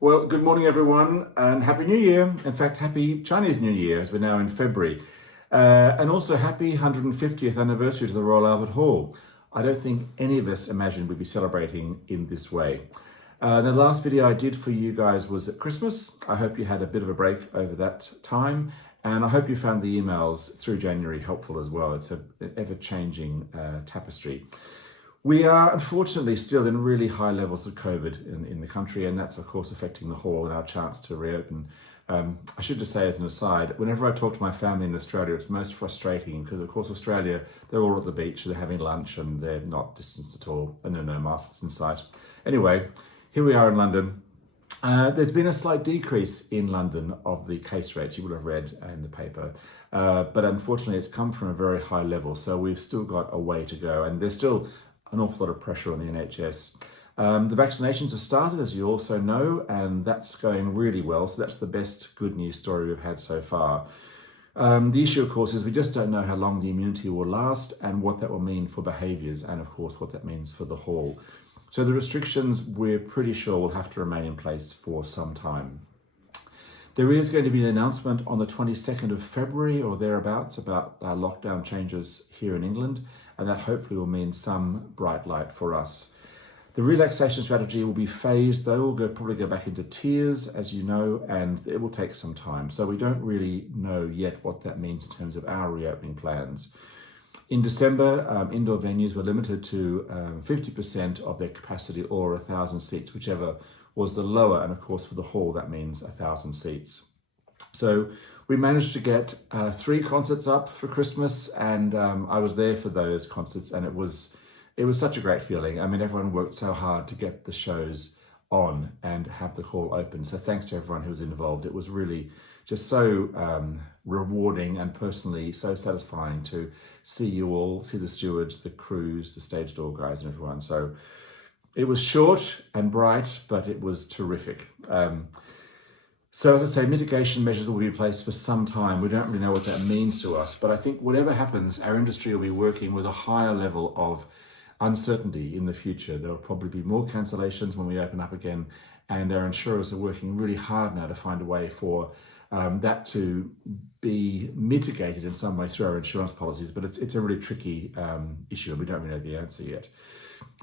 Well, good morning, everyone, and Happy New Year. In fact, Happy Chinese New Year, as we're now in February. And also happy 150th anniversary to the Royal Albert Hall. I don't think any of us imagined we'd be celebrating in this way. The last video I did for you guys was at Christmas. I hope you had a bit of a break over that time, and I hope you found the emails through January helpful as well. It's an ever-changing tapestry. We are unfortunately still in really high levels of COVID in the country, and that's of course affecting the hall and our chance to reopen. I should just say as an aside, whenever I talk to my family in Australia, it's most frustrating because of course Australia, they're all at the beach, they're having lunch and they're not distanced at all, and there are no masks in sight. Anyway, here we are in London. There's been a slight decrease in London of the case rates, you would have read in the paper, but unfortunately it's come from a very high level, so we've still got a way to go, and there's still an awful lot of pressure on the NHS. The vaccinations have started, as you also know, and that's going really well. So that's the best good news story we've had so far. The issue, of course, is we just don't know how long the immunity will last and what that will mean for behaviours and, of course, what that means for the hall. So the restrictions, we're pretty sure, will have to remain in place for some time. There is going to be an announcement on the 22nd of February or thereabouts about lockdown changes here in England, and that hopefully will mean some bright light for us. The relaxation strategy will be phased, though. We'll probably go back into tiers, as you know, and it will take some time. So we don't really know yet what that means in terms of our reopening plans. In December, indoor venues were limited to 50% of their capacity or 1,000 seats, whichever was the lower. And of course, for the hall, that means 1,000 seats. So we managed to get 3 concerts up for Christmas, and I was there for those concerts, and it was such a great feeling. I mean, everyone worked so hard to get the shows on and have the hall open. So thanks to everyone who was involved. It was really just so rewarding and personally so satisfying to see you all, see the stewards, the crews, the stage door guys and everyone. So it was short and bright, but it was terrific. So as I say, mitigation measures will be in place for some time. We don't really know what that means to us, but I think whatever happens, our industry will be working with a higher level of uncertainty in the future. There will probably be more cancellations when we open up again, and our insurers are working really hard now to find a way for that to be mitigated in some way through our insurance policies, but it's a really tricky issue and we don't really know the answer yet.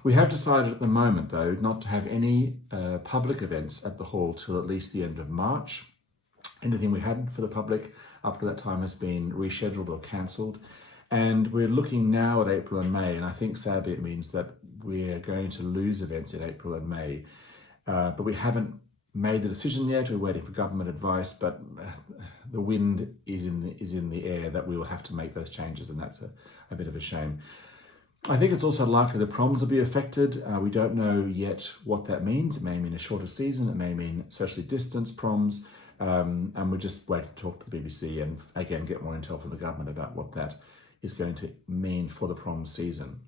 We have decided at the moment, though, not to have any public events at the hall till at least the end of March. Anything we had for the public up to that time has been rescheduled or cancelled. And we're looking now at April and May, and I think sadly it means that we're going to lose events in April and May. But we haven't made the decision yet. We're waiting for government advice, but the wind is in the air that we will have to make those changes, and that's a bit of a shame. I think it's also likely the proms will be affected. We don't know yet what that means. It may mean a shorter season, it may mean socially distanced proms, and we're just waiting to talk to the BBC and again get more intel from the government about what that is going to mean for the prom season.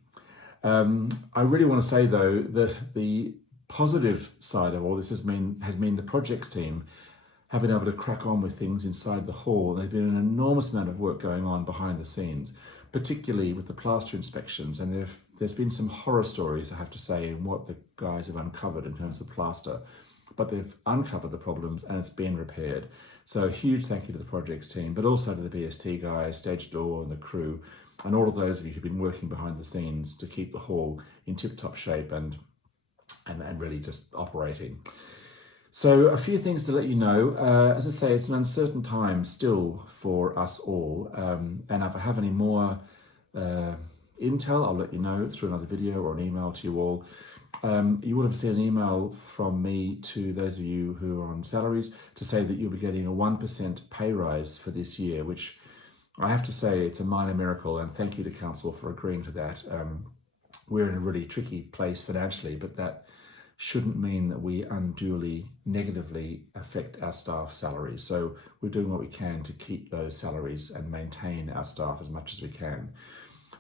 I really want to say though that the positive side of all this has mean the projects team have been able to crack on with things inside the hall. There's been an enormous amount of work going on behind the scenes, particularly with the plaster inspections, and there's been some horror stories, I have to say, in what the guys have uncovered in terms of plaster, but they've uncovered the problems and it's been repaired. So a huge thank you to the projects team, but also to the BST guys, stage door and the crew, and all of those of you who've been working behind the scenes to keep the hall in tip-top shape and really just operating. So a few things to let you know. As I say, it's an uncertain time still for us all. And if I have any more intel, I'll let you know through another video or an email to you all. You would have seen an email from me to those of you who are on salaries to say that you'll be getting a 1% pay rise for this year, which I have to say it's a minor miracle, and thank you to Council for agreeing to that. We're in a really tricky place financially, but that shouldn't mean that we unduly negatively affect our staff salaries. So we're doing what we can to keep those salaries and maintain our staff as much as we can.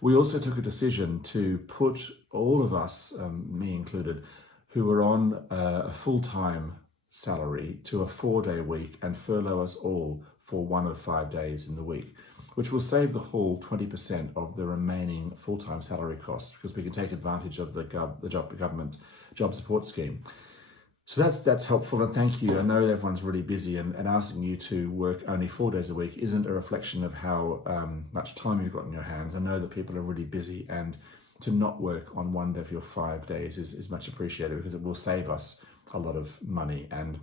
We also took a decision to put all of us, me included, who were on a full-time salary to a 4-day week and furlough us all for 1 of 5 days in the week, which will save the hall 20% of the remaining full-time salary costs because we can take advantage of the government job support scheme. So that's helpful, and thank you. I know everyone's really busy, and asking you to work only 4 days a week isn't a reflection of how much time you've got in your hands. I know that people are really busy, and to not work on one day of your 5 days is much appreciated, because it will save us a lot of money. And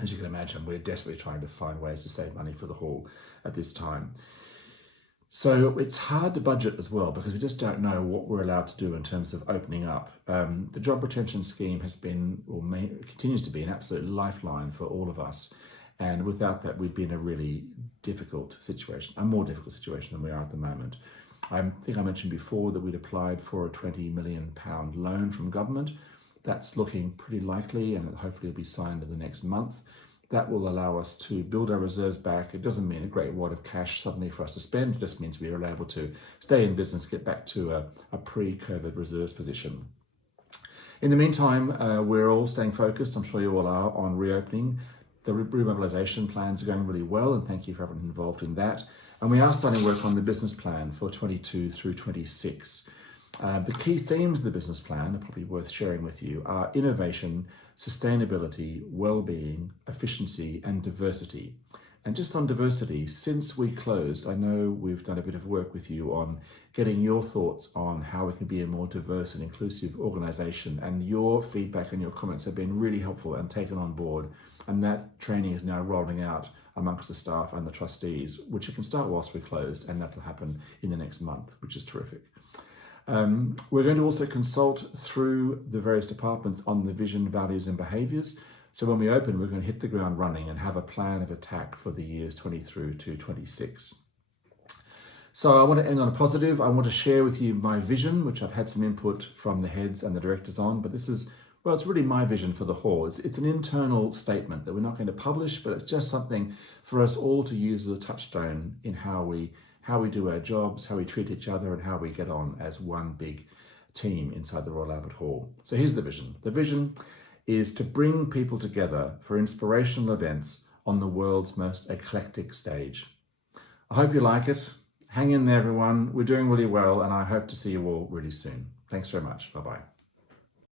as you can imagine, we're desperately trying to find ways to save money for the hall at this time. So it's hard to budget as well, because we just don't know what we're allowed to do in terms of opening up. The job retention scheme has been, or continues to be, an absolute lifeline for all of us. And without that, we'd be in a really difficult situation, a more difficult situation than we are at the moment. I think I mentioned before that we'd applied for a £20 million loan from government. That's looking pretty likely, and hopefully it'll be signed in the next month. That will allow us to build our reserves back. It doesn't mean a great wad of cash suddenly for us to spend. It just means we are able to stay in business, get back to a pre-COVID reserves position. In the meantime, we're all staying focused, I'm sure you all are, on reopening. The remobilisation plans are going really well, and thank you for everyone involved in that. And we are starting work on the business plan for 22 through 26. The key themes of the business plan are probably worth sharing with you are innovation, sustainability, well-being, efficiency, and diversity. And just on diversity, since we closed, I know we've done a bit of work with you on getting your thoughts on how we can be a more diverse and inclusive organisation, and your feedback and your comments have been really helpful and taken on board. And that training is now rolling out amongst the staff and the trustees, which it can start whilst we're closed, and that will happen in the next month, which is terrific. We're going to also consult through the various departments on the vision, values and behaviours. So when we open, we're going to hit the ground running and have a plan of attack for the years 20 through to 26. So I want to end on a positive. I want to share with you my vision, which I've had some input from the heads and the directors on, but this is, well, it's really my vision for the hall. It's an internal statement that we're not going to publish, but it's just something for us all to use as a touchstone in how we do our jobs, how we treat each other, and how we get on as one big team inside the Royal Albert Hall. So here's the vision. The vision is to bring people together for inspirational events on the world's most eclectic stage. I hope you like it. Hang in there, everyone. We're doing really well, and I hope to see you all really soon. Thanks very much. Bye-bye.